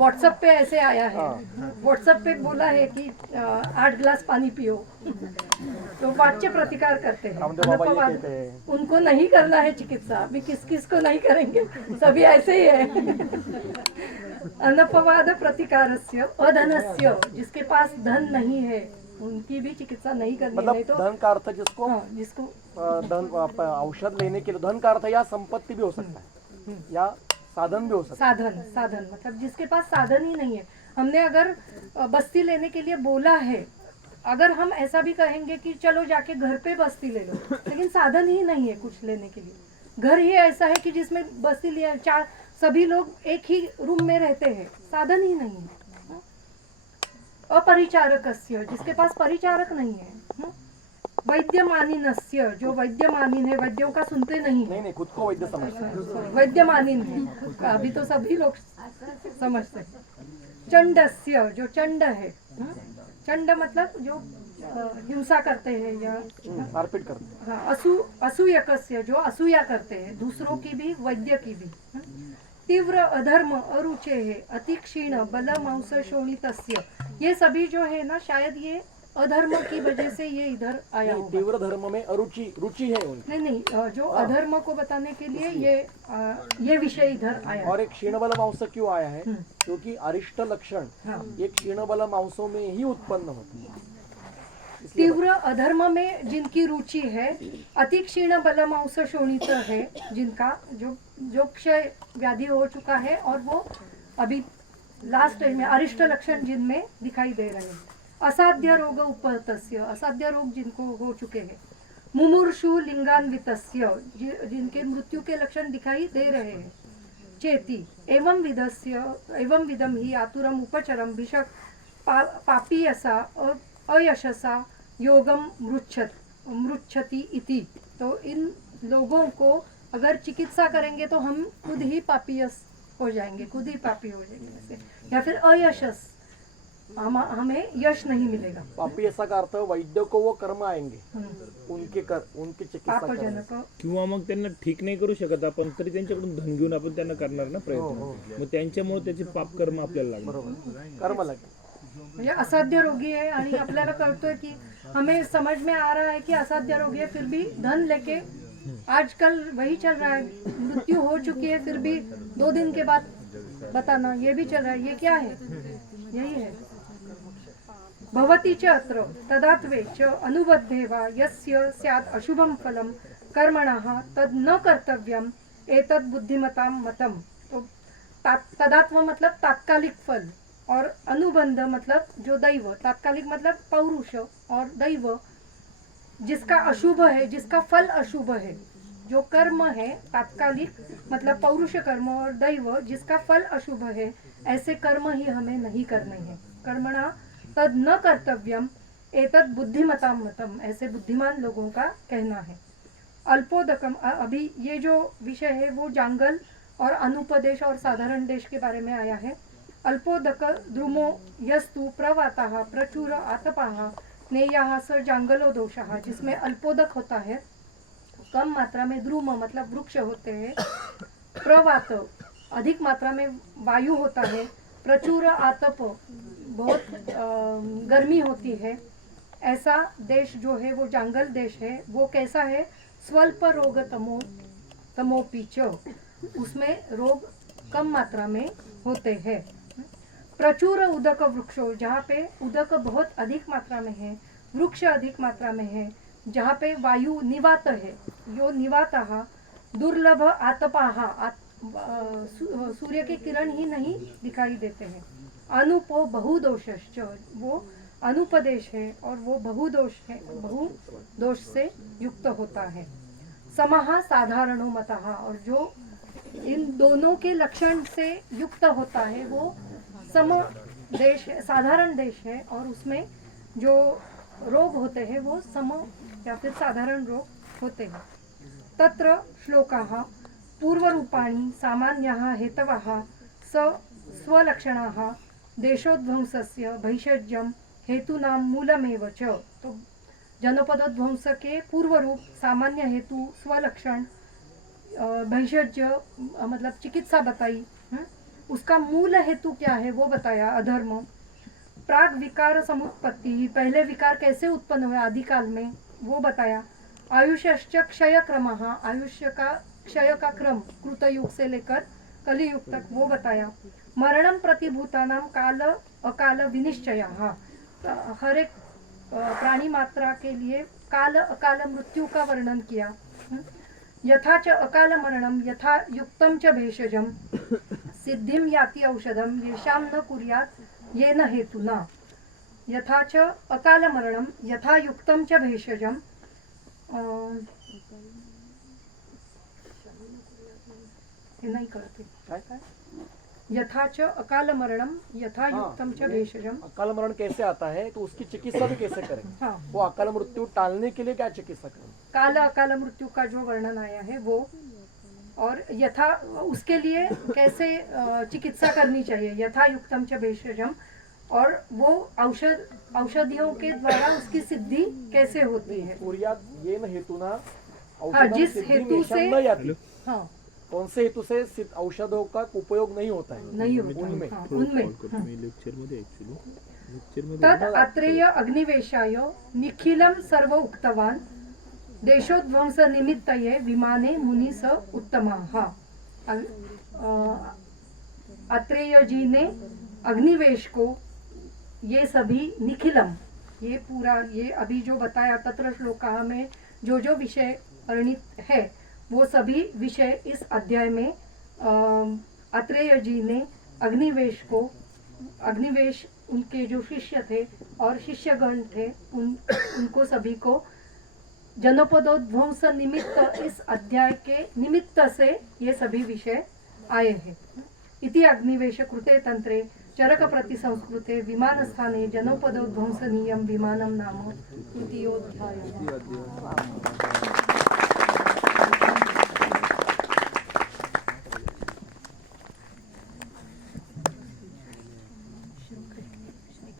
WhatsApp पे ऐसे आया है, व्हाट्सएप पे बोला है कि 8 गिलास पानी पियो, तो वाच्य प्रतिकार करते हैं। अनपवाद उनको नहीं करना है चिकित्सा, अभी किस किस को नहीं करेंगे, सभी ऐसे ही है। अनपवाद प्रतिकारस्य अधनस्य, जिसके पास धन नहीं है उनकी भी चिकित्सा नहीं करनी। मतलब नहीं तो धन का अर्थ जिसको जिसको धन औषध लेने के लिए धन का अर्थ या संपत्ति भी हो सकता है या साधन भी हो सकता है। साधन मतलब जिसके पास साधन ही नहीं है। हमने अगर बस्ती लेने के लिए बोला है, अगर हम ऐसा भी कहेंगे कि चलो जाके घर पे बस्ती ले लो, लेकिन साधन ही नहीं है कुछ लेने के लिए। घर ही ऐसा है कि जिसमें बस्ती लिया, चार सभी लोग एक ही रूम में रहते हैं, साधन ही नहीं है। अपरिचारकस्य, जिसके पास परिचारक नहीं है। वैद्यमानिनस्य, जो वैद्यमानिन है, वैद्यों का सुनते नहीं, खुद को वैद्य समझते हैं। वैद्यमानिन है, अभी तो सभी लोग समझते हैं। चंडस्य, जो चंड है, चंड मतलब जो हिंसा करते हैं या मारपीट करते हैं। हाँ, असूयकस्य, जो असूया करते हैं दूसरों की भी वैद्य की भी। तीव्र अधर्म अरुचे है, अति क्षीण बल मांस शोणितस्य, ये सभी जो है ना, शायद ये अधर्म की वजह से ये इधर आया होगा। तीव्र धर्म में अरुचि रुचि है उनकी। नहीं, जो अधर्म को बताने के लिए ये विषय इधर आया। और एक क्षीण बल मांस क्यों आया है? क्योंकि अरिष्ट लक्षण ये क्षीण बल मांसों में ही उत्पन्न होती है। तीव्र अधर्म में जिनकी रुचि है, अति क्षीण बल मांस शोणित है, जिनका जो क्षय व्याधि हो चुका है और वो अभी लास्ट स्टेज में अरिष्ट लक्षण जिनमें दिखाई दे रहे हैं। असाध्य रोग उपहतस्य, असाध्य रोग जिनको हो चुके हैं। मुमूर्षु लिंगान्वितस्य, जिनके मृत्यु के लक्षण दिखाई दे रहे हैं। चेति एवं विधम ही आतुरम उपचरम भिषक पापीयसा अयशसा योगम मृच्छति इति। तो इन लोगों को अगर चिकित्सा करेंगे तो हम खुद ही पापीयस हो जाएंगे, खुद ही पापी हो जाएंगे, या फिर अयशस, हमें यश नहीं मिलेगा। पापी ऐसा का अर्थ वैद्य को वो कर्म आएंगे, उनकी चिकित्सा किंवा मग त्यांना ठीक नाही करू शकत आपण, तरी त्यांच्याकडून धन घेऊन आपण त्यांना करणार ना प्रयत्न, मग त्यांच्यामुळे त्याचे पाप कर्म आपल्याला लागणार, कर्म लागेल। म्हणजे असाध्य रोगी है आणि आपल्याला कळतोय कि हमें समझ में आ रहा है कि असाध्य रोगी है, फिर भी धन लेके आजकल वही चल रहा है। मृत्यु हो चुकी है फिर भी 2 दिन के बाद बताना, ये भी चल रहा है। ये क्या है? यही है। भवति च अत्र तदात्वे च अनुबद्धे वा यस्य स्यात् अशुभं फलं कर्मणः तद न कर्तव्यम एतद् बुद्धिमतां मतम। तो तदात्व मतलब तात्कालिक फल, और अनुबंध मतलब जो दैव, तात्कालिक मतलब पौरुष और दैव जिसका अशुभ है, जिसका फल अशुभ है। जो कर्म है तात्कालिक मतलब पौरुष कर्म, और दैव जिसका फल अशुभ है, ऐसे कर्म ही हमें नहीं करने हैं। कर्मणा तद न कर्तव्यम एतद बुद्धिमतां मतम, ऐसे बुद्धिमान लोगों का कहना है। अल्पोदकम, अभी ये जो विषय है वो जांगल और अनुपदेश और साधारण देश के बारे में आया है। अल्पोदक द्रुमो यस्तु प्रवाताः प्रचुर आतपाः नेयाः स जांगलो दोषः, जिसमें अल्पोदक होता है, कम मात्रा में, द्रुम मतलब वृक्ष होते हैं, प्रवात अधिक मात्रा में वायु होता है, प्रचुर आतप बहुत गर्मी होती है, ऐसा देश जो है वो जांगल देश है। वो कैसा है? स्वल्प रोग तमोपीच, उसमें रोग कम मात्रा में होते हैं। प्रचुर उदक वृक्षो, जहाँ पे उदक बहुत अधिक मात्रा में है, वृक्ष अधिक मात्रा में है, जहाँ पे वायु निवात है, यो निवातः दुर्लभ आतपाः, सूर्य के किरण ही नहीं दिखाई देते हैं। अनुपो बहुदोषश्च, वो अनुपदेश है और वो बहुदोष है, बहुदोष से युक्त होता है। समः साधारणो मतः, और जो इन दोनों के लक्षण से युक्त होता है वो सम देश, साधारण देश है, और उसमें जो रोग होते हैं वो सम या फिर साधारण रोग होते हैं। तत्र श्लोकाः पूर्वरूपाणि सामान्याः हेतवः स्वलक्षणाः देशोध्वंसस्य भैषज्यम हेतूनां मूलमेव च। तो जनपदोध्वंस के पूर्व रूप, सामान्य हेतु, स्वलक्षण, भैषज्य मतलब चिकित्सा बताई, उसका मूल हेतु क्या है वो बताया, अधर्म। प्राग विकार समुत्पत्ति, पहले विकार कैसे उत्पन्न हुए आदिकाल में वो बताया। आयुष्यश्च क्षय क्रमः, आयुष्य का क्षय का क्रम कृतयुग से लेकर कलियुग तक वो बताया। मरणम प्रतिभूतानाम काल अकाल विनिश्चय, हर एक प्राणी मात्रा के लिए काल अकाल मृत्यु का वर्णन किया। यथा च अकाल मरणम यथा युक्तम च भेषजम सिद्धिम याति औषधम येषाम न कुर्यात् येन हेतुना। यथा च अकाल मरणम यथा युक्तम च भेषजम, हे नाही कळते काय? यथा च अकाल मरणम यथा युक्तम च भेषजम। अकाल मरण कैसे आता है तो उसकी चिकित्सा भी कैसे करें, हाँ, वो अकाल मृत्यु टालने के लिए क्या चिकित्सा करें। काल अकाल मृत्यु का जो वर्णन आया है वो, और यथा उसके लिए कैसे चिकित्सा करनी चाहिए, यथा युक्तम च भेषजम, और वो औषधियों के द्वारा उसकी सिद्धि कैसे होती है। कुर्यात येन हेतुना हाँ, जिस हेतु से, न याति, हाँ, कौन से हेतु से औषधों का उपयोग नहीं होता है नहीं होता, उनमें। हाँ, उनमें। तद अत्रेय अग्निवेशाय निखिलम सर्व उक्तवान देशोध्वंस निमित्तये विमाने मुनि स उत्तमाः। अत्रेय जी ने अग्निवेश को ये सभी निखिलम, ये पूरा ये अभी जो बताया तत्र श्लोका में जो जो विषय वर्णित है वो सभी विषय इस अध्याय में अत्रेय जी ने अग्निवेश को, अग्निवेश उनके जो शिष्य थे और शिष्यगण थे उनको सभी को जनपदोध्वंस निमित्त, इस अध्याय के निमित्त से ये सभी विषय आए हैं। इति अग्निवेश कृते तंत्रे चरक प्रति संस्कृते विमानस्थाने जनपदोध्वंसनीयं विमानं नाम तृतीयोऽध्यायः।